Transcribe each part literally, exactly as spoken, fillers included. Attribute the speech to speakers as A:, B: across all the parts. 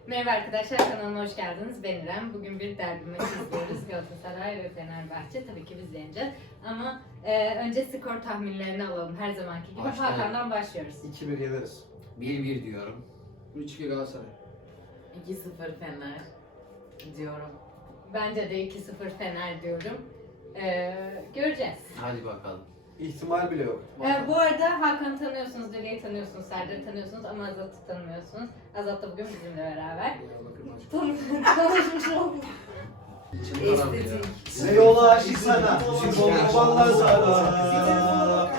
A: Merhaba arkadaşlar, kanalıma hoş geldiniz. Ben İrem. Bugün bir derbi maçı izliyoruz. Galatasaray ve Fenerbahçe. Tabii ki biz yeneceğiz. Ama e, önce skor tahminlerini alalım her zamanki gibi.
B: Başlayalım.
A: Hakan'dan başlıyoruz.
C: iki bir yeneriz.
B: bir bir diyorum.
C: üç iki Galatasaray.
D: iki sıfır Fener diyorum.
A: Bence de iki sıfır Fener diyorum. E, göreceğiz.
B: Hadi bakalım.
C: İhtimal bile yok.
A: E, bu arada Hakan'ı tanıyorsunuz, Deli'yi tanıyorsunuz, Serdar'ı tanıyorsunuz ama Azat'ı tanımıyorsunuz. Azat da bugün bizimle beraber. Tanışmış olduk.
D: Estetik.
C: Ne yola aşık sana, olmalar sana.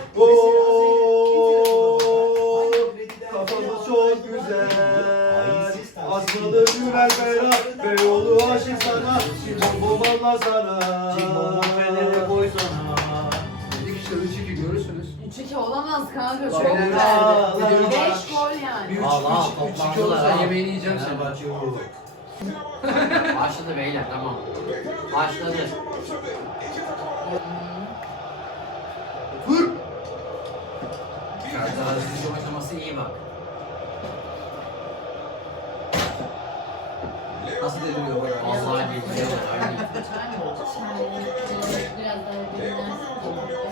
C: Ooo, kafamız çok güzel. Asmalı Gürel Ferah, Beyoğlu aşık sana. Olmalar sana.
B: koy sana.
C: Dedik işte üç iki görürsünüz.
D: üç iki olamaz kanka, çok
C: Fener-
D: verdi.
C: Fener-
D: beş gol yani.
C: Bir üç
B: Allah,
C: üç iki
B: toplandılar
C: olursa
B: ha.
C: yemeğini yiyeceğim seni.
B: Başladı beyler, tamam. Başladı.
C: Vur.
B: Serdar Aziz'in oynaması iyi bak.
C: Nasıl deliriyor bak.
B: Vallahi geçiyor. Aynen.
A: Biraz daha dinlensin.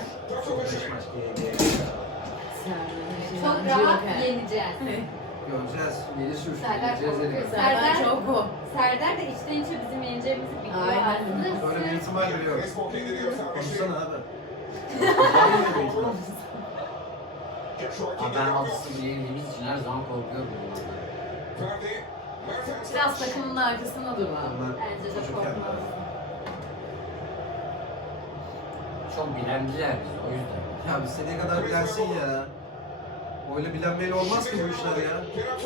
A: Çok rahat yeneceğiz.
C: Göreceğiz. Yedi sürüş.
A: Serdar korkuyor.
D: Serdar
A: Serdar,
D: çok o.
A: Serdar da içten içe bizim yeneceğimizi biliyor
D: Aynen.
A: aslında.
C: Böyle bir
A: Sırf-
C: ihtimal biliyorum. Konuşsana abi.
B: Abi ben altı sıfır yenildiğimiz için her zaman korkuyorum.
D: Biraz takımın arkasında durma.
A: Bence de
C: Çocuk
A: korkmaz.
B: Çok bilendiler bizi, o yüzden.
C: Ya istediği kadar bilensin ya. Öyle bilenmeyle olmaz ki bu işler ya.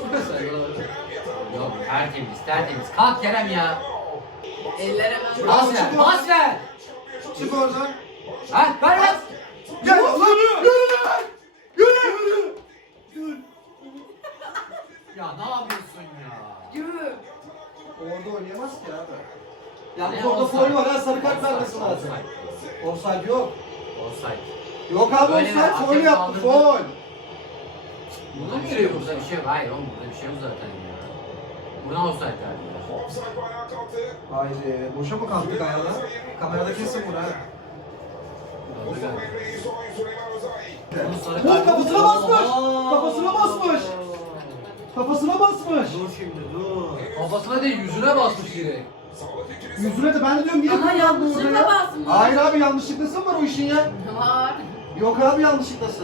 B: Yok, tertemiz, tertemiz. Kalk Kerem ya.
D: Eller hemen.
B: Pas ver, pas ver.
C: Çık oradan.
B: Ha, ver ver.
C: Gel lan. Yürü. Yürü lan. Yürü. Yürü.
B: Ya ne yapıyorsun ya?
D: Yürü.
C: Orada oynayamaz ki abi.
B: Ne
C: Yalnız orada
B: offside?
C: foul var ha, sarı kart
B: Offside,
C: vermesi lazım.
B: offside.
C: Offside yok.
B: Offside.
C: Yok abi
B: Öyle
C: offside,
B: mi?
C: foul
B: Hakem
C: yaptı,
B: kaldırdı.
C: foul.
B: Burada bir şey yok, burada bir şey yok. Hayır oğlum, burada bir şey yok zaten ya. Buna offside verdiler.
C: Haydi, boşa mı kalktık ayağına? Kamerada kesin bunu ha.
B: Bunu sarı
C: Lan
B: kart-
C: kafasına basmış!
B: Aa!
C: Kafasına basmış! Kafasına basmış!
B: Dur şimdi dur. Kafasına değil, yüzüne basmış direkt.
C: Yüzüne de ben de diyorum niye
D: Ama
C: kullandı orada
D: yanlışlıkla
C: ya?
D: basmış.
C: Hayır abi, yanlışlıklası mı var o işin ya?
D: Var.
C: Yok abi, yanlışlıklası.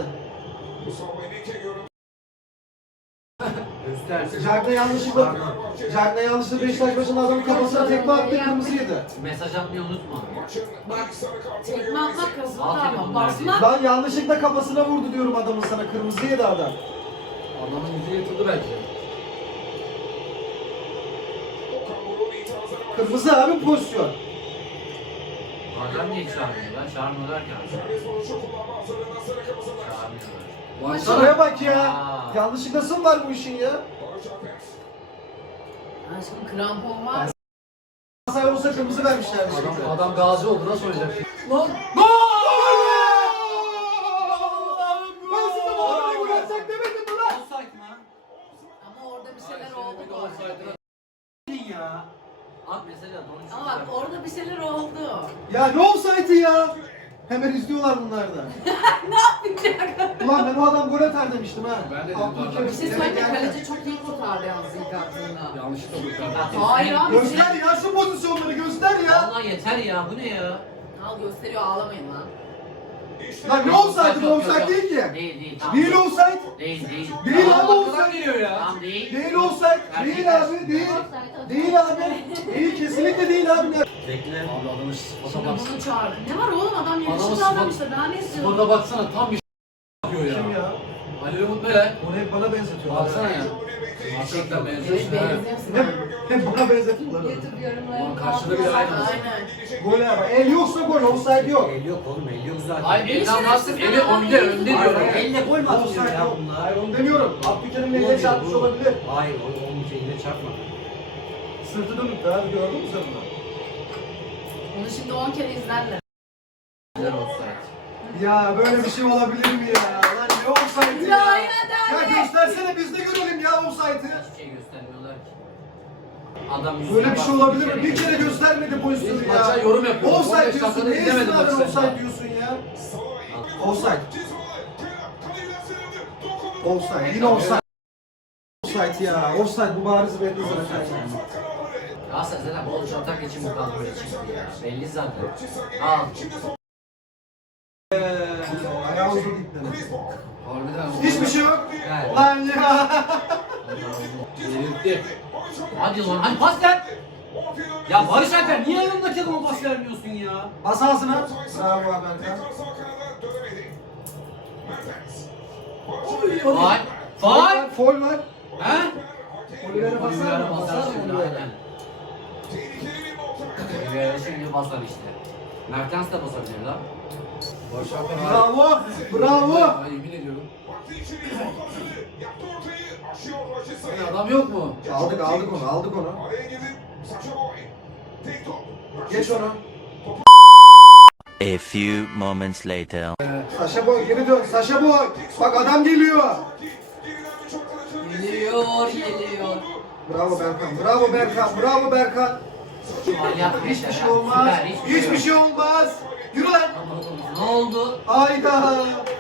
B: Göstersin.
C: Cagney yanlışlıkla... Cagney yanlışlıkla Beşiktaş başında adamın kafasına tekme attı, kırmızı yedi.
B: Mesaj atmayı unutma.
D: Bak, tekme atmak kasıtlı
B: Aferin
D: ama
B: bunlar
D: basmak.
C: Lan yanlışlıkla kafasına vurdu diyorum adamın sana, kırmızı yedi adam.
B: Adamın yüzü yırtıldı bence.
C: Kırmızı abi pozisyon.
B: Adam niye çağırmıyorlar? Çağırmıyorlar ki abi. Çağırmıyorlar.
C: Şuraya bak ya.
B: Aa.
C: Yanlışlıklası mı var bu işin ya?
D: Aşkım krampon var.
C: Masaya olsa kırmızı vermişlerdi şimdi.
E: Adam, adam gazi oldu, nasıl oynayacak?
D: Lan.
C: Ben size bu adamı gol atacak demedim mi lan?
B: Offside mı?
D: Ama orada bir şeyler oldu bu arada.
B: Ya. At mesaj at. onu
D: Ama bak
B: çünkü-
D: orada bir şeyler oldu.
C: Ya ne offside'ı ya? Hemen izliyorlar bunlar da. Ulan ben o adam gol atar demiştim ha.
E: Ben de dedim
C: Abdülkerim.
D: Bir şey
C: Evet,
D: söyleyeyim mi?
C: yani.
D: Kaleci çok iyi kurtardı yalnız ilk attığında.
E: Yanlışlıkla kurtardı.
D: Hayır abi.
C: Göster ya şu pozisyonları, göster ya.
B: Vallahi yeter ya, bu ne ya?
D: Al gösteriyor, ağlamayın lan.
C: Lan ne offside, bu offside değil ki.
B: Değil değil. Tamam.
C: Değil offside.
B: Değil değil.
C: Değil abi
E: Arkadan
C: offside.
E: geliyor ya.
B: Tamam değil.
C: Değil offside. Değil abi, değil. Değil abi. Değil, kesinlikle değil abi.
B: Bekle.
E: Abi adamın sıfata
D: Şimdi
E: bak.
D: bunu çağırdı. Ne var oğlum, adam
E: Adamın
D: yakışıklı
E: sıfat-
D: adam işte, daha ne istiyorsun?
E: Sıfata baksana, tam bir yapıyor ya.
C: Kim ya?
E: Ali Umut Bele.
C: Onu hep bana benzetiyorlar.
E: Baksana ya. Gerçekten
D: Evet,
E: benziyorsun ha.
D: benziyorsun.
C: Hep, hep bana benzetiyorlar.
A: YouTube yorumlarını
E: Ulan karşıda bir aynı.
D: Aynen.
C: Gol abi. El yoksa gol, offside yok.
B: El yok oğlum, el yok zaten.
E: Hayır, elden bastım, eli önde, önde diyorum.
B: Elle gol mü atılıyor
C: Offside
B: ya
C: yok.
B: bunlar?
C: Hayır onu demiyorum. Abdülkerim'in eline
B: Olabilir,
C: çarpmış
B: bu.
C: olabilir.
B: Hayır, o onun şeyine çarpmadı.
C: Sırtı dönüktü abi, gördün mü sen bunu?
D: Onu şimdi on kere izlerler.
B: Neler offside?
C: Ya böyle bir şey olabilir mi ya? Lan ne offside ya?
D: Ya yine
C: Ya
D: derbi.
C: göstersene biz de görelim ya offside'ı.
B: Hiçbir şey göstermiyorlar ki. Adam yüzüne
C: Böyle bir şey
B: baktı,
C: olabilir mi?
B: kere
C: Bir kere
B: geldi.
C: göstermedi pozisyonu
E: Biz
C: ya.
E: maça yorum yapıyoruz.
C: Offside
E: on beş
C: diyorsun.
E: dakikada
C: Neye
E: izlemedim
C: istinaden
E: maçı sen
C: offside
E: daha.
C: diyorsun ya? Offside. Offside. Yine offside. Offside ya. Offside bu bariz belli zaten.
B: Galatasaray zaten bu oluşan atak için bu kadroya çıktı ya. Belli zaten. Al.
C: Ayağı uzun gitti.
E: Harbiden.
C: Hiçbir şey yok.
B: Evet.
C: Lan ya.
E: Delirtti.
B: Hadi lan hadi pas ver. Ya Barış Alper niye yanındaki adama pas vermiyorsun ya?
C: Bas ağzına. Bravo Berkan.
B: Faal. Faal.
C: Foul var.
B: He?
C: Oliver'e basar mı?
B: Oliver'e
C: Basar
B: basar
C: mı
B: şimdi
C: Oliver'e?
B: aynen. Oliver'e şimdi basar işte. Mertens de basabilir lan.
E: Barış Alper.
C: Bravo. Bravo.
E: Ay, yemin ediyorum. Hani adam yok mu?
C: Aldık aldık onu aldık onu. Geç onu.
F: A few moments later.
C: Saşa Boy geri dön. Saşa Boy. Bak adam geliyor.
B: Geliyor geliyor.
C: Bravo Berkan. Bravo Berkan. Bravo Berkan.
B: Faal yapma
C: Hiçbir
B: işte
C: şey
B: ya.
C: olmaz.
B: Süper,
C: Hiçbir şey olmaz. Yürü lan.
B: Ne oldu?
C: Hayda.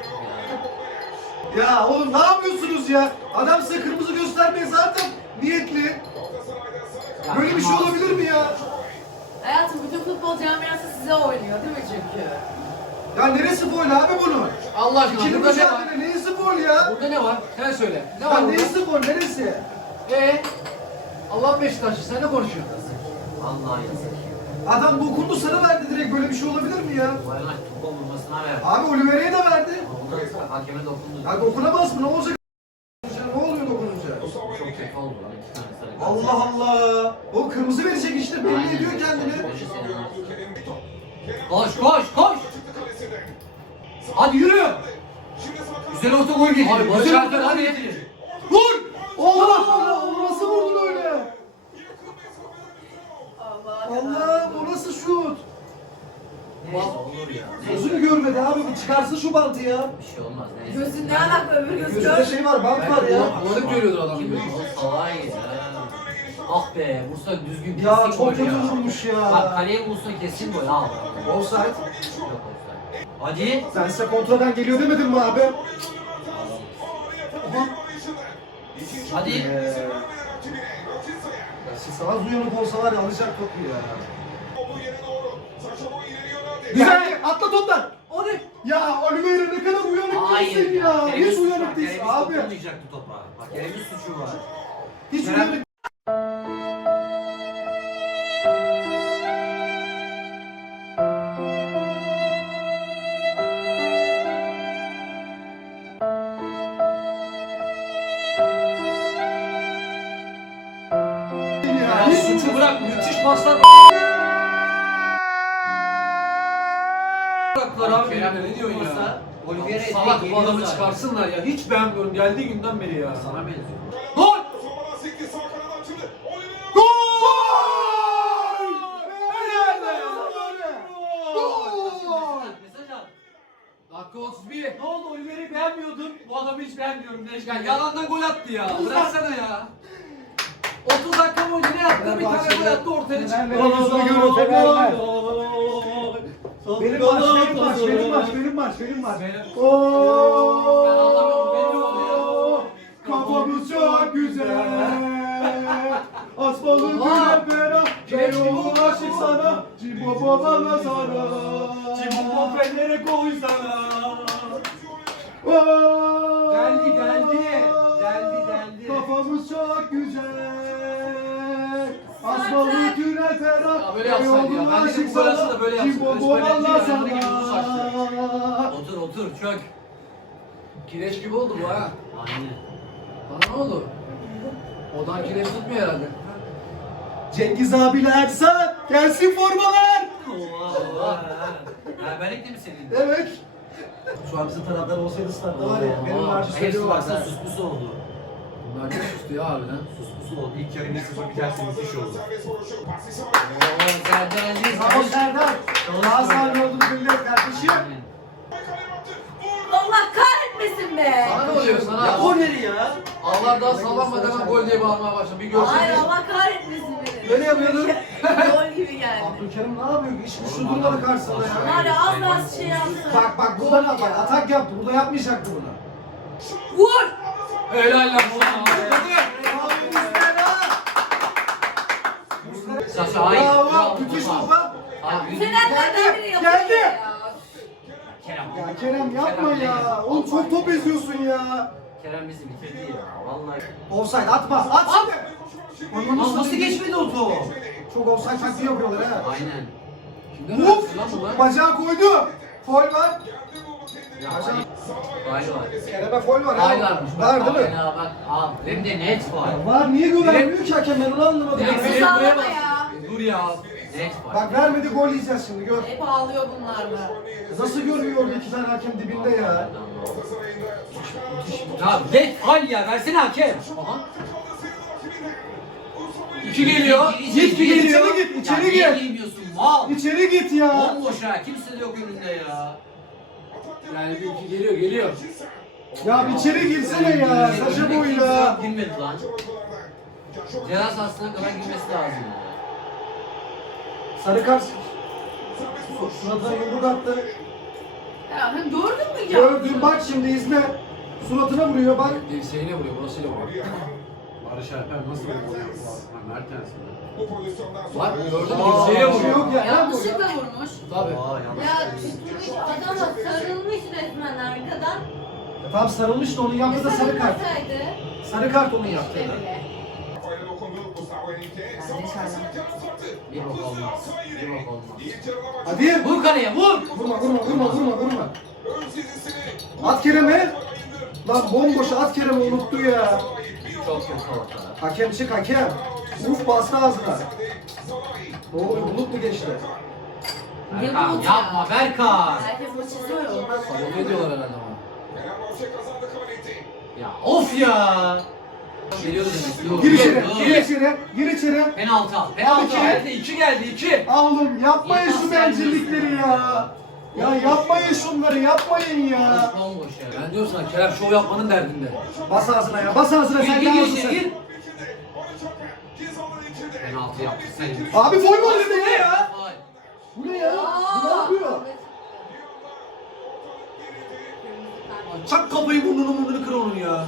C: Ya oğlum ne yapıyorsunuz ya? Adam size kırmızı göstermeye zaten niyetli. Böyle bir şey olabilir mi ya?
D: Hayatım bütün futbol camiası size oynuyor değil mi çünkü?
C: Ya neresi foul abi bunun?
E: Allah aşkına
C: İkili
E: burada ne var?
C: mücadele neyisi foul ya?
E: Burada ne var? Sen söyle. Ne
C: Ya
E: var burada?
C: neyisi foul neresi?
E: Ee? Allah Beşiktaş'ı sen ne konuşuyorsun?
B: Vallahi yazık.
C: Adam dokundu sarı verdi direkt böyle bir şey olabilir mi ya?
B: Bayrak topa vurmasına verdi.
C: Abi Oliveira'ya da verdi.
B: Ondan sonra hakeme dokundu.
C: Ya dokunamaz mı? Ne olacak? Ne oluyor dokununca?
B: Çok kötü oldu lan iki tane sarı.
C: Allah Allah. O kırmızı verecek işte belli
B: Aynen.
C: ediyor kendini.
B: Koş koş koş. Hadi yürü. Güzel orta gol geliyor.
E: Abi Barış
B: Güzel
E: Alper
B: orta
E: hadi.
B: gol geliyor.
C: Vur! Allah! O nasıl vurdun öyle?
D: Allah
C: Allah! O nasıl şut?
B: Neyse olur ya. Neyse.
C: Gözünü görmedi abi. Bir çıkarsın şu bantı ya.
B: Bir şey olmaz neyse.
D: Gözün ne alaka öbür göz
C: Gözünde
D: gör.
C: şey var, bant var ya.
E: Bulanık görüyordur adam.
B: Kim
E: gibi.
B: o salay ya. Ah be vursa düzgün
C: Ya
B: kesin
C: çok
B: gol
C: kötü
B: ya.
C: vurmuş ya.
B: Bak kaleye vursa kesin gol al.
C: Offside.
B: Yok offside. Hadi.
C: Ben size kontradan geliyor demedim mi abi?
B: Hadi.
C: Ee, ya siz az uyanık olsa var ya alacak topu ya. Güzel. Atla toplar. O ne? Ya Oliveira ne kadar uyanık değilsin ya.
B: Kerem'in
C: Hiç
B: suçu
C: uyanık
B: var.
C: değilsin
B: Kerem'in
C: abi.
B: dokunmayacaktı topa. Bak Kerem'in suçu var.
C: Hiç
B: Kerem-
C: uyanık.
E: Ya suçu bırak. Müthiş paslar. Bıraktılar abi.
B: Kerem
E: Ne diyorsun ya?
B: Oliveira'ya
E: Salak
B: direkt
E: bu adamı
B: geliyor zaten.
E: çıkarsınlar ya. Hiç beğenmiyorum geldiği günden beri ya.
B: Sana benziyor.
E: Gol!
C: Gol!
B: Mesaj at.
E: Dakika otuz bir. Ne oldu Oliver'i beğenmiyordun? Bu adamı hiç beğenmiyorum. Ya yalandan gol attı ya. Bıraksana ya. otuz dakika boyunca ne yaptı? Bir tane gol attı ortaya çıktı.
C: Fener'in yüzünü görüyor, Fener'ler. Benim maç, benim maç, benim maç, benim maç, benim maç. Ooo!
B: Ben anlamıyorum, belli oluyor.
C: Kafamız çok güzel. Asmalı güne bera. Ceyhun aşık sana. Cimbo babana sana.
E: Cimbo Fener'e koy sana.
C: Oo!
E: Geldi, geldi. Geldi, geldi.
C: Kafamız çok güzel. Asmalı tünel ferah.
E: Ya böyle yapsaydı ya. Ben dedim bu golası da böyle yapsın.
C: Cimbo
E: Hiç böyle değil,
C: babana
E: ayağındaki yüzü saçtı.
C: sana.
B: Otur otur çök.
E: Kireç gibi oldu bu ha.
B: Aynen.
E: Bana ne oldu? Odan kireç tutmuyor herhalde.
C: Cengiz abiler sen gelsin formalar.
B: Allah Allah. Berberlik de mi senin?
C: Evet. Şu an bizim taraftar olsaydı statta var ya benim marşı
B: Hepsi
C: söylüyorlar.
B: baksana suspusu oldu.
E: Bunlar ne sustu ya harbiden.
B: Suspusu oldu. İlk yarı bir sıfır biterse müthiş oldu. Oo Serdar Aziz.
C: Bravo Serdar. Galatasaray olduğunu biliyor kardeşim.
B: Aynen.
D: Allah kahretmesin be.
E: Sana ne oluyor sana?
C: Ya o neri ya?
E: Allah daha sallanmadan hemen gol diye bağırmaya başladı. Bir
D: Hayır
E: görseydin.
D: Allah kahretmesin beni.
E: yapıyordun?
D: Gol gibi geldi.
C: Abdülkerim ne yapıyor? Hiç güçlü durmadı karşısında ya.
D: Var ya az daha şey yaptı.
C: Bak bak burada ne yapar? Atak yaptı. Burada yapmayacaktı bunu.
D: Vur!
E: Helal lan sana.
B: Saşa hayır.
C: Bravo. Müthiş topa.
B: Abi
D: Fener'den
C: Geldi,
D: demiri yapıyor
C: geldi.
D: ya.
B: Kerem.
C: Ya Kerem yapma ya. Oğlum çok top eziyorsun ya.
B: Kerem bizi bitirdi ya. Vallahi.
C: Offside atma. At şimdi.
B: Lan nasıl geçmedi o top?
C: Çok offside taktiği yapıyorlar ha.
B: Aynen.
E: Kimden
C: Uf!
E: öğretti lan bunlar?
C: Bacağı koydu. Foul var.
B: Ya hayır. Faal var.
C: Kerem'e foul var ha.
B: Faal varmış. Bak,
C: Var değil mi?
B: faal ya, bak abi. Hem de net faal.
C: Var. Niye güvenmiyor ki hakem? Ben onu anlamadım.
E: Direkt
C: ya.
E: direkt buraya
D: Sallama
E: bak.
D: ya.
E: Dur ya.
B: Net faal.
C: Bak vermedi gol yiyeceğiz şimdi gör.
D: Hep ağlıyor bunlar da.
C: Nasıl görmüyor orada iki tane hakem dibinde ya.
B: Ya net faal ya. Versene hakem. Aha.
E: İki geliyor.
C: Git, git, içeri git, içeri
B: ya, niye
C: git.
B: girmiyorsun mal?
C: İçeri git ya.
B: Bomboş ha. Kimse de yok önünde ya.
E: Yani bir iki geliyor geliyor.
C: Ya bir içeri girsene ya. Saşa boyla.
B: Girmedi lan. Ceza sahasına kadar girmesi lazım.
C: Sarı kart. Suratına yumruk attı.
D: Ya hani gördün mü ya?
C: Gördün bak şimdi izle. Suratına vuruyor bak.
E: Dirseğine vuruyor, burasıyla vuruyor. Barış Alper nasıl vuruyor? Ha, Mertens mi? Bak gördün mü?
C: Aa,
E: Dirseğe
C: bir şey
E: vuruyor.
C: yok ya. Ne vuruyor?
D: Yanlışlıkla vurmuş.
E: Tabii.
A: Ya tutmuş adama sarılmış resmen arkadan.
C: Ya tamam sarılmış da onun yaptığı da sarı kart.
A: Sarılmasaydı.
C: Sarı kart onun yaptığı
A: İşte
C: da.
A: bile.
B: Bir bok olmaz. Bir bok olmaz.
C: Hadi.
B: Vur kaleye vur.
C: Vurma vurma vurma vurma vurma. At Kerem'e. Lan bomboş at Kerem'i unuttu ya.
B: Çok kötü orta.
C: Hakem çık hakem. Uf bastı ağzına. Ne oluyor bulut mu geçti?
B: Berkan
D: bulut ya?
B: yapma Berkan.
D: Herkes maçı izliyor ya. ondan sonra.
E: Sabote ediyorlar herhalde ama.
B: Ya of ya. Geliyordu demek. Dur,
C: Gir içeri,
B: dur.
C: gir içeri, gir içeri.
B: Penaltı al. Penaltı al.
E: Geldi iki geldi iki.
C: Aa oğlum yapmayın şu
B: Yetmez
C: bencillikleri ya. Ya yapmayın şunları yapmayın ya.
B: Bomboş ya.
E: Ben diyorum sana Kerem şov yapmanın derdinde.
C: Bas ağzına ya bas ağzına
B: Gir
C: sen
B: gir
C: de
B: gir
C: ağzına
B: içeri
C: sen.
B: gir. Penaltı yaptı sen.
C: Abi foul var dedi ne ya?
B: Faul.
C: Bu ne ya? Bu ne yapıyor?
E: Çak kafayı burnunu burnunu kır onun ya.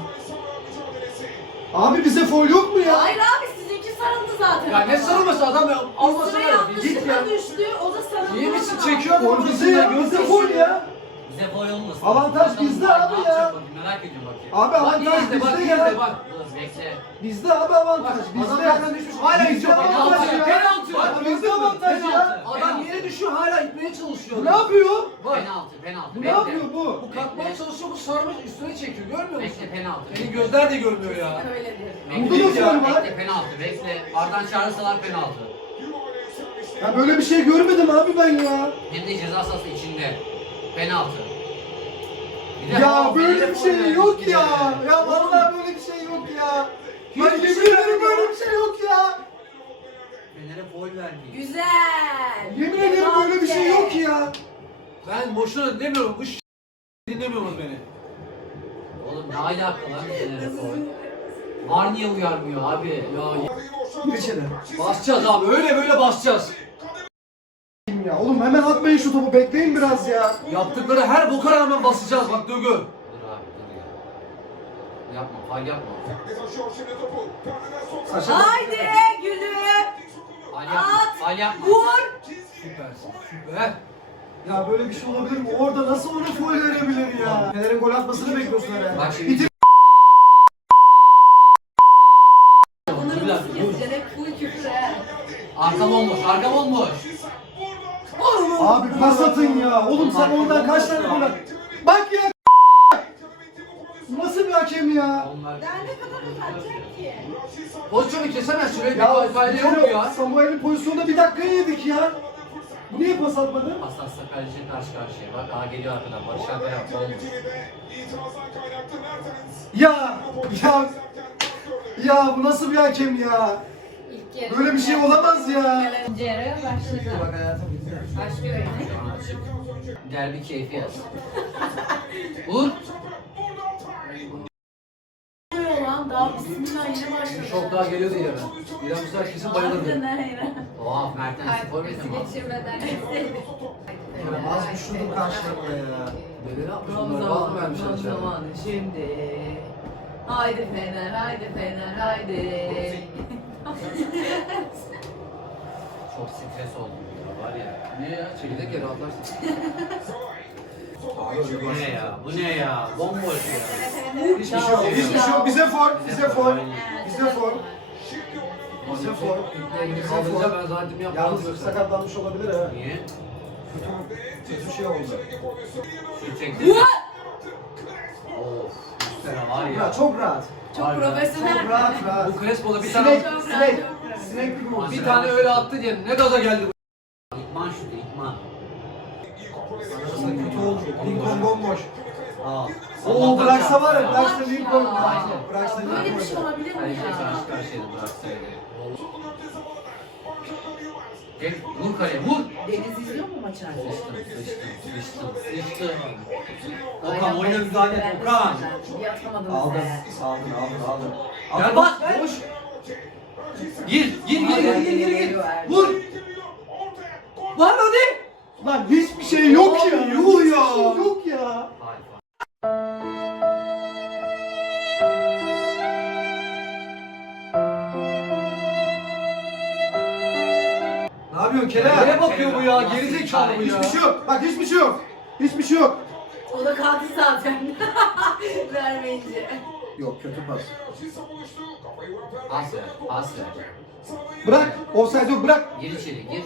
C: Abi bize foul yok mu ya?
D: Hayır abi sizinki sarıldı zaten.
E: Ya ne sarılması adam ya
D: Üstüne
E: almasana ya. Bir git ya.
D: yanlışlıkla düştü. O da sarıldı.
E: İyi misin
D: ona.
E: çekiyor
C: Foul bize ya, bize foul ya.
B: Bize foul olmasın.
C: Avantaj
B: Bakalım
C: bizde
B: faul
C: abi
B: ne
C: ya.
B: yapacak bakayım, merak ediyorum bakayım.
C: Abi
E: Bak
C: avantaj
E: izle bak
C: bizde
E: izle
C: ya.
E: bak.
B: Dur bekle.
C: Bizde abi avantaj
E: Adam
C: bizde.
E: yerden düşmüş hala
C: Bizde
E: itiyor.
C: avantaj
E: Penaltı
C: ya.
E: penaltı.
C: Bak bizde avantaj ya.
E: Adam yere düşüyor hala itmeye çalışıyor.
C: Bu ne yapıyor?
E: Bak
B: Penaltı penaltı.
C: Bu ne
B: bekle.
C: yapıyor bu?
E: bu kalkmaya çalışıyor bu sarmış üstüne çekiyor görmüyor musun?
B: Bekle penaltı.
E: Senin gözler de görmüyor ya.
D: Öyledir.
C: Burada da
B: Bekle,
C: foul var.
B: bekle penaltı bekle. Ardan çağırsalar penaltı.
C: Ya böyle bir şey görmedim abi ben ya.
B: Hem de ceza sahası içinde. Penaltı. Bir de
C: Ya
B: faul,
C: böyle
B: bir de
C: bir
B: faul
C: şey
B: vermiş
C: yok
B: bir de.
C: ya. Ya vallahi böyle bir şey yok ya. Ben yemin ederim böyle bir şey yok ya.
B: Fener'e foul verdi.
D: Güzel.
C: Yemin ederim böyle bir şey yok ya.
E: Ben boşuna dinlemiyorum. Bu ş- dinlemiyorsunuz beni.
B: Oğlum ne alaka lan Fener'e foul? Var niye uyarmıyor abi?
E: Ya
C: Gir içeri.
E: basacağız abi öyle böyle basacağız.
C: Ya oğlum hemen atmayın şu topu bekleyin biraz ya.
E: Yaptıkları her boka rağmen basacağız bak Dögü.
B: Dur abi dur ya. Yapma faul yapma.
C: Saçma.
D: Haydi gülüm.
B: Faul yapma.
D: At.
B: Faul yapma.
D: Vur.
E: Süpersin süper.
C: Ya böyle bir şey olabilir mi? Orada nasıl ona foul verebilir ya? Fener'in gol atmasını bekliyorsun herhalde.
B: Bak şimdi-
C: Bitir.
D: Bunları nasıl keseceksin? Hep full küfür he.
B: Arka bomboş, arka bomboş.
C: Abi pas atın ya. Oğlum sen oradan kaç tane gol at? Bak ya. Bu nasıl bir hakem ya?
B: Onlar
D: Daha ne kadar uzatacak ki?
E: Pozisyonu kesemez süre
C: Ya
E: bir fayda yok ya.
C: Samuel'in pozisyonunda bir dakika yedik ya. Bu niye pas atmadı?
B: Hassasla kaleci karşı karşıya. Bak aha geliyor arkadan. Barış Alper yaptı olmuş.
C: Ya ya ya bu nasıl bir hakem ya?
A: İlk yarı.
C: Böyle bir şey olamaz ya.
A: İkinci yarı başladı. Başlıyor yani.
B: Şu an açık. Derbi keyfi yaz. Vur.
D: Vuruyor lan daha Allah bismillah yine başladı.
E: Bir şok daha geliyordu İrem'e. İrem bu sefer kesin bayılırdı.
D: Harbiden ha.
B: Oha Mertens spor
A: Kalp
B: mi?
A: krizi geçirmeden gitseydik.
C: Ya az düşürdüm karşılarına ya.
E: Neleri yapmış
D: Tam
E: bunlar? Gaz mı
D: zamanı,
E: vermişler
D: tam
E: içeride?
D: zamanı şimdi. Haydi Fener, haydi Fener, haydi.
B: Çok stres oldum ya var ya.
E: Niye ya? Çekirdek ya rahatlarsın.
B: Bu ne ya? Bu ne ya? Bomboş ya.
C: Hiçbir şey yok. Hiçbir şey yok. Bize for. Bize for. Bize for. Bize for.
E: İlklerini kaldıracağım ben zannettim yapmaz
C: Yalnız
E: yoksa.
C: sakatlanmış olabilir ha.
B: Niye?
C: Kötü, kötü şey oldu.
B: Şu çekti. Of. Üstüne var
C: Ya
B: ya.
C: çok rahat.
D: Çok
E: Harbiden.
D: profesyonel.
C: Çok rahat rahat.
E: Bu Crespo'da bir
C: Sinek,
E: tane
D: Çok rahat,
C: sinek,
D: çok rahat.
C: sinek gibi oldu.
E: bir tane öyle attı diye ne gaza geldi bu.
B: İkman şutu ikman.
C: Aslında kötü oldu. Lincoln bomboş.
B: Al.
C: Oo bıraksa var ya, bıraksa
D: Bak
C: Lincoln.
D: ya.
C: Bıraksa, bıraksa
D: Böyle bir şey
C: Lincoln.
D: olabilir mi
B: Her şey
D: ya?
B: karşı karşıya bıraksaydı. Gel vur kaleye vur.
D: Deniz izliyor mu maçı artık?
B: Sıçtım sıçtım sıçtım sıçtım.
D: Aynen,
B: Okan oyna
D: ben
B: müdahale et
D: sinirlendim
B: Okan.
D: sizden. Bir atamadınız
C: Aldın,
D: be.
C: aldın, aldın, aldın.
E: Gel bak.
C: Boş.
B: Gir gir gir gir gir gir gir. Vur.
E: Lan hadi.
C: Lan hiçbir şey yok ya. Yuh ya. Yok ya.
B: Hayır, hayır.
C: Ne yapıyorsun Kerem?
E: Nereye bakıyor bu ya? Gerizekalı bu ya.
C: Hiçbir şey yok. Bak hiçbir şey yok. Hiçbir şey yok.
D: O da kaldı zaten. Vermeyince.
C: Yok kötü pas.
B: Pas ver pas ver.
C: Bırak. Offside yok bırak.
B: Gir içeri gir.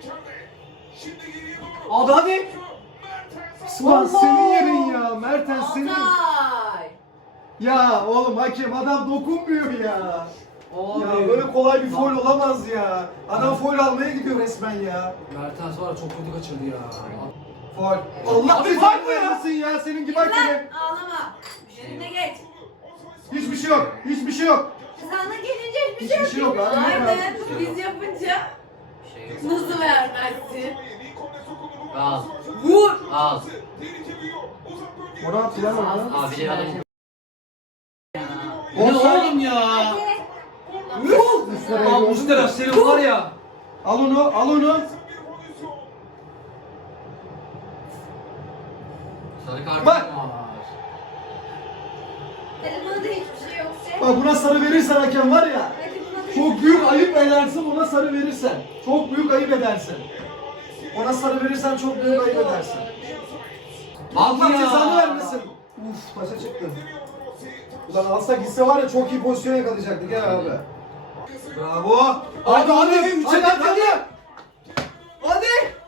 E: Abi hadi.
C: Ulan senin yerin ya. Mertens senin.
D: Altay.
C: Ya oğlum hakem adam dokunmuyor ya.
E: Abi.
C: Ya böyle kolay bir foul olamaz ya. Adam foul almaya gidiyor resmen ya.
E: Mertens var ya çok kötü kaçırdı ya.
C: Foul. Allah
E: Abi
C: bizi
E: faul mu ya?
C: vermesin ya senin gibi
D: Lan
C: hakem.
D: ağlama. Yerine geç.
C: Hiçbir şey yok. Hiçbir şey yok.
D: Sana gelince hiçbir
C: Hiçbir
D: şey
C: şey
D: yok.
C: yok abi.
D: Aynen. Biz yapınca
B: Bir şey yok.
D: nasıl vermezsin?
B: Al.
D: Vur.
B: Al.
C: O ne yaptı lan orada?
B: Abi bir adam.
C: O
B: Ne
C: sen-
B: oğlum ya?
C: Üstüne
E: Lan
C: gördün
E: Mustafa
C: mü?
E: senin var ya.
C: Al onu, al onu.
B: Sarı kart
C: Bak.
B: var.
D: Hadi buna da hiçbir şey yok.
C: Bak buna sarı verirsen hakem var ya.
D: Hadi buna da
C: Çok büyük ayıp edersin ona sarı verirsen. Çok büyük ayıp edersin. Ona sarı verirsen çok büyük ayıp edersin. Allah
B: ya.
C: cezanı vermesin. Uf taşa çıktı. Ulan alsa gitse var ya çok iyi pozisyon yakalayacaktık ya abi. Bravo. Hadi hadi. Hadi hadi.
E: Hadi.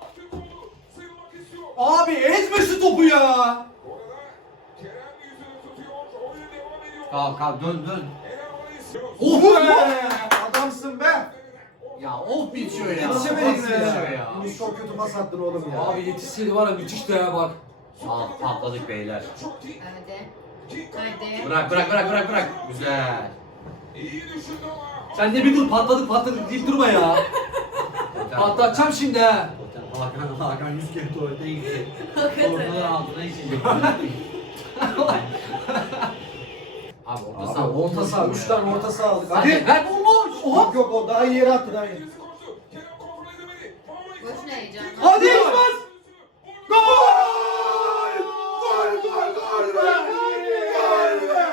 E: Abi ezme şu topu ya.
B: Kalk kalk dön dön.
C: Of be. Adamsın be.
B: Ya of bitiyor ya.
C: Yetişemedin
B: Of
C: be.
B: bitiyor ya.
C: Yunus çok kötü pas attın oğlum ya.
E: Abi yetişseydi var ya müthişti ya bak.
B: Al patladık beyler.
A: Hadi. Hadi.
B: Bırak bırak bırak bırak bırak. Güzel.
E: Sen de bir dur patladık patladık deyip durma ya. Patlatacağım şimdi ha.
B: Hakan Hakan yüz kere tuvalete gitti.
D: Hakikaten.
B: Ortadan altına içecek. Abi orta
C: Abi
B: saha.
C: orta saha. Üç tane orta saha aldık.
B: Hadi
C: Hadi.
B: ver bomboş.
C: Yok yok o daha iyi yere attı daha iyi.
A: Boşuna heyecanlı.
C: Hadi İsmail! Gol! Gol gol gol be! Gol be!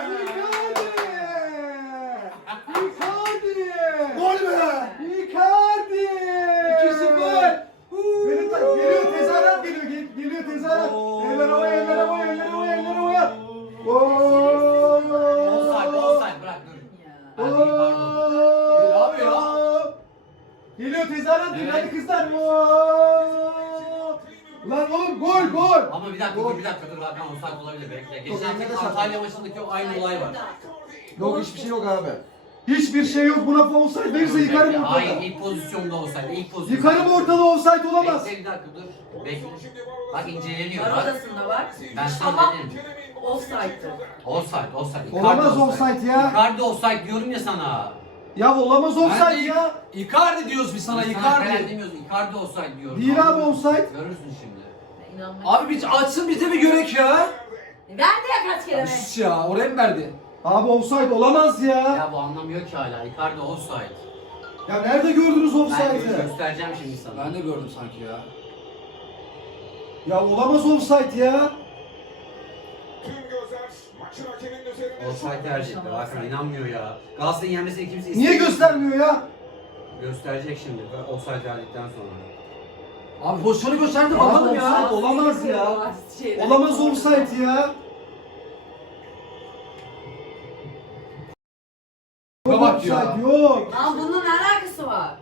C: Icardi! Gol be! Icardi! iki sıfır! Benim tak geliyor tezahürat geliyor gel- geliyor tezahürat. Eller havaya eller havaya eller havaya eller havaya. Gol!
B: Offside offside bırak dur. Hadi pardon.
E: Abi ya.
C: Geliyor tezahürat geliyor
B: Evet.
C: hadi kızlar. Gol! Lan oğlum gol gol!
B: Ama bir dakika dur bir dakika dur Hakan offside olabilir bekle. Geçen
C: Yok,
B: hafta Antalya maçındaki o aynı olay var.
C: Yok hiçbir şey yok abi. Hiçbir şey yok buna offside verirse yıkarım
B: Bekle, Hayır
C: ortada.
B: ilk pozisyonda offside. İlk pozisyonda.
C: Yıkarım ortada offside olamaz.
B: Bekle bir dakika dur. Bekle. Bak inceleniyor
D: Var
B: bak.
D: odasında var.
B: Ben sana
D: Ama
B: dedim.
D: offside'dı.
B: Offside offside. Icardi
C: Olamaz offside ya.
B: Icardi offside diyorum ya sana.
C: Ya olamaz
E: Ben
C: offside
E: de
C: ya.
E: Icardi diyoruz biz sana
B: Biz sana falan
E: Icardi.
B: demiyoruz. Icardi offside diyorum.
C: Değil abi offside.
B: Görürsün şimdi.
D: İnanmak.
E: Abi bir açsın bize bir görek ya.
D: Verdi ya kaç kere.
E: Ya sus ya oraya mı verdi?
C: Abi offside olamaz ya.
B: Ya bu anlamıyor ki hala. Icardi offside.
C: Ya nerede gördünüz
B: Ben
C: offside'ı?
B: göstereceğim şimdi sana.
E: Ben de gördüm sanki ya.
C: Ya olamaz offside ya.
G: Tüm gözler maçın hakeminin üzerinde.
B: Offside verecekler. Hakan inanmıyor ya. Galatasaray'ın yenmesini kimse
C: Niye
B: istemiyor.
C: göstermiyor ya?
B: Gösterecek şimdi. Offside verdikten sonra.
E: Abi pozisyonu gösterdi
C: Abi
E: bakalım ya.
C: offside olamaz ya.
D: Şeyde.
C: Olamaz offside ya. Yok
E: Bak ya.
C: offside yok.
D: Lan bunun ne alakası var?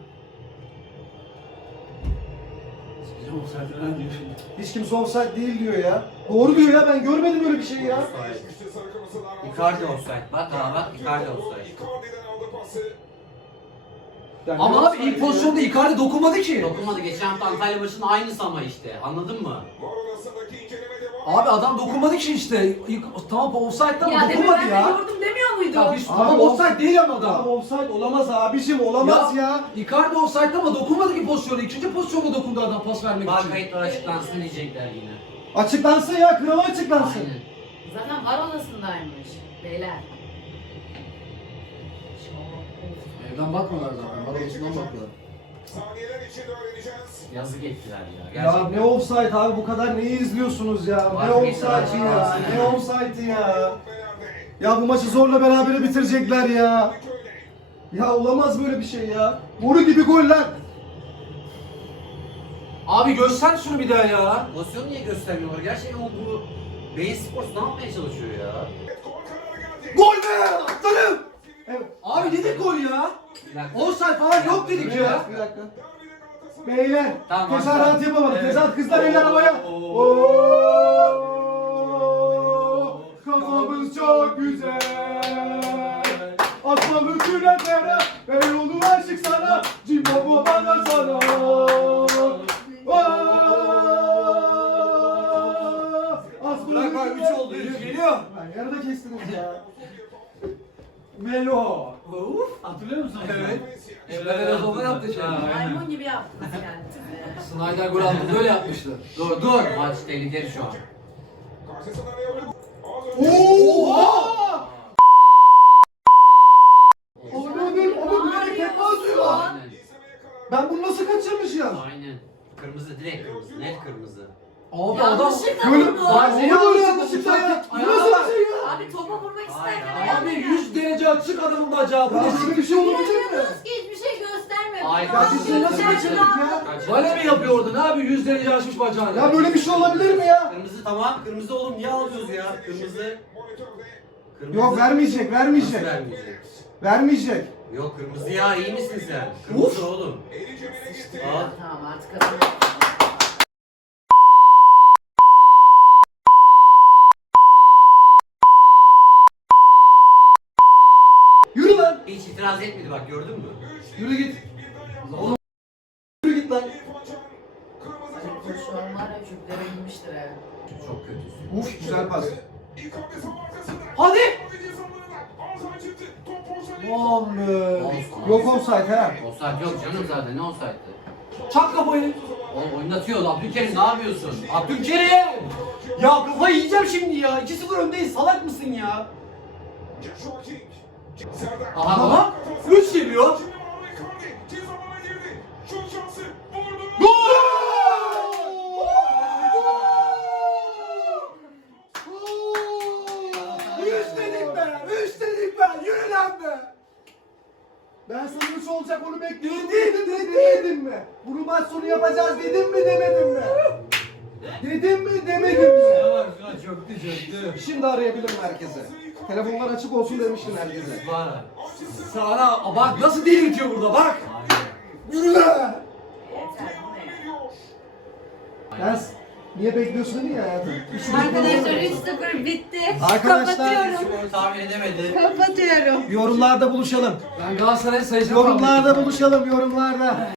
E: Sikeceğim offside'ı ben diyor şimdi.
C: Hiç kimse offside değil diyor ya. Doğru diyor ya, ben görmedim öyle bir şey ya.
B: Offside.
G: İşte sarı kırmızılar.
B: Icardi offside. Bak daha bak Icardi offside.
G: Icardi'den aldı pası.
C: Yani
E: Ama abi
C: offside
E: ilk
C: ya.
E: pozisyonda Icardi dokunmadı ki.
B: Dokunmadı. Geçen hafta Antalya maçının aynısı ama işte. Anladın mı?
G: Var arasındaki inceleme devam.
E: Abi adam dokunmadı ki işte. İlk- Tamam offside'da ama
D: Ya demin
E: dokunmadı
D: ben de
E: ya.
D: gördüm demiyor muydu?
E: Ya biz
C: Abi
E: tamam
C: off-
E: offside değil ama
C: Ya
E: adam.
C: offside olamaz abicim, olamaz ya.
E: Icardi offside'da ama dokunmadı ki pozisyonu. İkinci pozisyonda dokundu adam pas vermek
B: Var
E: için.
B: kayıtlar açıklansın diyecekler yine.
C: Açıklansın ya, kralı açıklansın.
B: Aynen.
D: Zaten var odasındaymış. Beyler.
E: Evden bakmıyorlar zaten. Var odasından bakıyorlar.
G: Saniyeler içinde öğreneceğiz.
B: Yazık ettiler ya.
C: Ya
B: Gerçekten.
C: ne offside abi, bu kadar neyi izliyorsunuz ya? Ne
B: Vazgeçin
C: offside ya?
B: vazgeçin.
C: Ne offside ya?
G: Nerede?
C: Ya bu maçı zorla berabere bitirecekler ya.
G: Köyle.
C: Ya olamaz böyle bir şey ya. Boru gibi gol lan.
E: Abi göster şunu bir daha ya.
B: Pozisyonu niye göstermiyorlar? Gerçekten o bu Beyin Sports ne yapmaya çalışıyor ya?
G: Evet, gol kararı geldi.
C: Gol be! Aslanım! Evet.
E: Abi dedik gol ya.
B: Bir dakika.
E: Offside falan yok dedik
C: Bir
E: ya.
C: dakika, bir dakika.
G: Derbide Galatasaray.
C: Beyler,
B: Tamam,
C: tezahürat
B: tamam.
C: yapamadık.
E: Evet.
C: Tezahürat, kızlar eller havaya.
E: Oo.
C: Oo, kafamız çok güzel. Atma bütün etere, ve yolu aşık sana. Cimbo bu bana sana.
E: Bırak bak üç oldu. Geliyor geliyor.
C: Lan yarıda kestiniz ya. Melo.
E: Hatırlıyor musun? Evet.
G: Valencia.
E: Emre Belözoğlu yaptı şey.
D: Maymun gibi yaptınız yani.
E: Snyder gol aldığında öyle yapmıştı. Dur dur.
B: Maç tehlikeli şu an.
G: Karşısında ne yapıyor? Az önce-
C: Oha! Onu bir, onu bilerek tekme atıyor.
B: Aynen.
G: İzlemeye karar
C: Ben bunu nasıl kaçırmışım?
B: Aynen. Kırmızı direkt kırmızı. Net kırmızı.
E: Abi adam...
D: Yanlışlıkla
C: Böyle,
D: vurdu.
C: bak
E: ne
C: onu böyle
E: yanlışlıkla
C: yanlışlıkla ya. Bu
E: Ayağına
C: nasıl
E: bak.
C: bir şey ya?
D: Abi topa vurmak
B: Hayır,
D: isterken
B: hayır.
D: ayağına
E: Abi
D: geldi.
E: yüz derece açık adamın bacağı. Bu
C: Ya
E: ne?
C: böyle bir şey olabilir mi?
D: Bilemiyorsunuz ki hiçbir şey göstermiyor.
B: Ay,
C: Ya biz bunu nasıl kaçırdık ya?
E: Vale mi yapıyor orada? Ne yapıyor? yüz derece açmış bacağını.
C: Ya böyle bir şey olabilir mi ya?
B: Kırmızı tamam. Kırmızı oğlum niye alıyoruz ya? Kırmızı.
G: monitörde.
B: Kırmızı.
C: Yok, vermeyecek,
B: Nasıl
C: vermeyecek.
B: vermeyecek?
C: Vermeyecek.
B: Yok kırmızı ya iyi misin sen? Kırmızı oğlum.
G: Eli cebine gitti.
B: Al.
D: Tamam artık kazanıyor.
C: Yürü lan.
B: Hiç itiraz etmedi bak gördün mü?
G: Üç,
C: Yürü git.
G: birden yaptı.
C: Oğlum, yürü git lan.
G: İrfan Can. Kırmızı
D: Ay,
G: kartı
D: Şu an var ya çöplere inmiştir ha.
B: Çok kötüsün.
C: Uf, güzel pas.
G: Icardi savunma arkasında.
E: Hadi.
G: Icardi cezalarından. Ağzına çıktı. Top pozisyonu.
C: Aman be.
B: Offside.
C: Yok offside ha.
B: Offside yok canım zaten ne offside'dı?
E: Çak kafayı.
B: Oğlum oynatıyor Abdülkerim ne yapıyorsun? Abdülkerim! Ya kafayı yiyeceğim şimdi ya. iki sıfır öndeyiz salak mısın ya?
G: Joshua King. Serdar.
B: Aha
E: Aha. üç geliyor.
G: Şimdi Mauro Icardi. Ceza alana girdi. Şut şansı. Vurdu.
C: Üç dedik be, üç dedik be, yürü lan be. Ben sana üç olacak onu bekliyordum dedim mi demedim mi? Bunu maç sonu yapacağız dedim mi demedim mi? Dedim mi demedim mi?
E: Çöktü çöktü.
C: Şimdi arayabilirim herkese. Telefonlar açık olsun demiştin herkese.
B: Var.
E: Sana bak nasıl dil bitiyor burada bak.
C: Yürü lan.
D: Yeter bu ne?
C: Ben niye bekliyorsun dedin ya hayatım?
A: Arkadaşlar üç sıfır bitti.
C: Arkadaşlar-
A: Kapatıyorum.
B: Skoru tahmin edemedi.
A: Kapatıyorum.
C: Yorumlarda buluşalım.
E: Ben Galatasaray'ın sayısını
C: Yorumlarda buluşalım, yorumlarda.